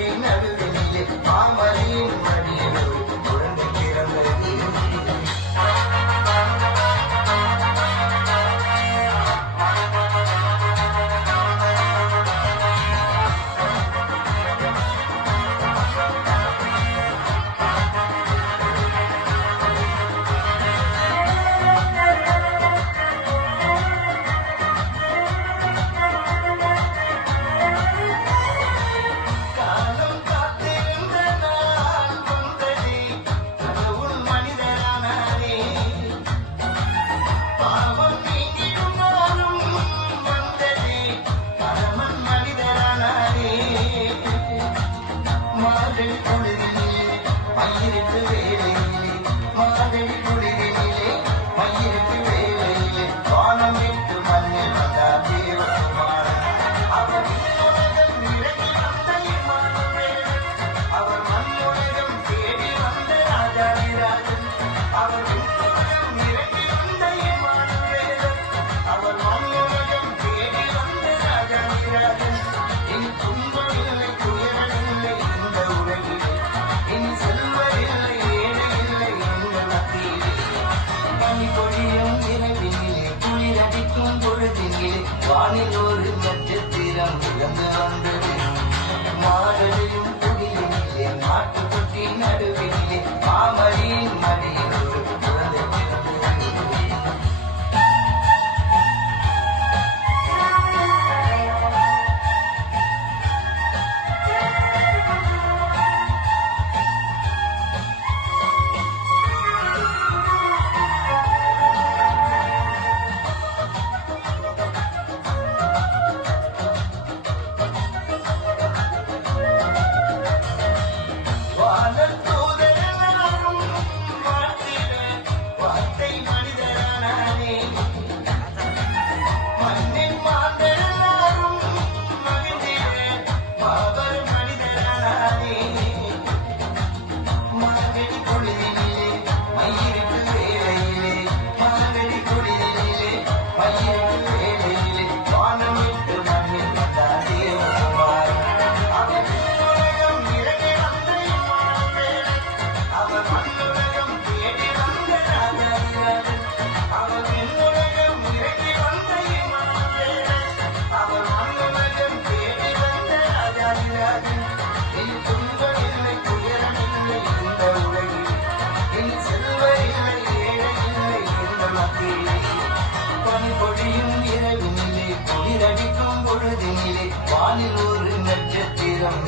கொட்டி நடுவினிலே மாமரியின் மடியில் ஒரு குழந்தை பிறந்தது. மயிருக்கு வேலையிலே மாதவி குளிரினிலே மயிருக்கு வேலையிலே வானமிட்டு மண்ணில் வந்தார் தேவகுமாரன். அவர் உலகம் இறங்கி வந்த இம்மானுவேலன், அவர் மண்ணுலகம் தேடி வந்த ராஜாதிராஜன். அவர் உலகம் இறங்கி வந்த இம்மானுவேலன், அவர் மண்ணுலகம் தேடி வந்த ராஜாதிராஜன். இனி துன்பமில்லை துயரமில்லை இந்த உலகிலே, இனி செல்வரில்லை ஏழை இல்லை எங்கள் மத்தியிலே. பனி பொழியும் இரவினிலே குளிரடிக்கும் பொழுதினிலே வானில் ஒரு நட்சத்திரம் இழந்து வந்தது. மாடலையும் குடியினிலே மாட்டுக்குட்டி நடுவினிலே மாமரியின் மடியில் ஒரு குழந்தை பிறந்தது. பனிபொழியும் இரவினிலே குளிரடிக்கும் பொழுதினிலே வானில் ஒரு நட்சத்திரம்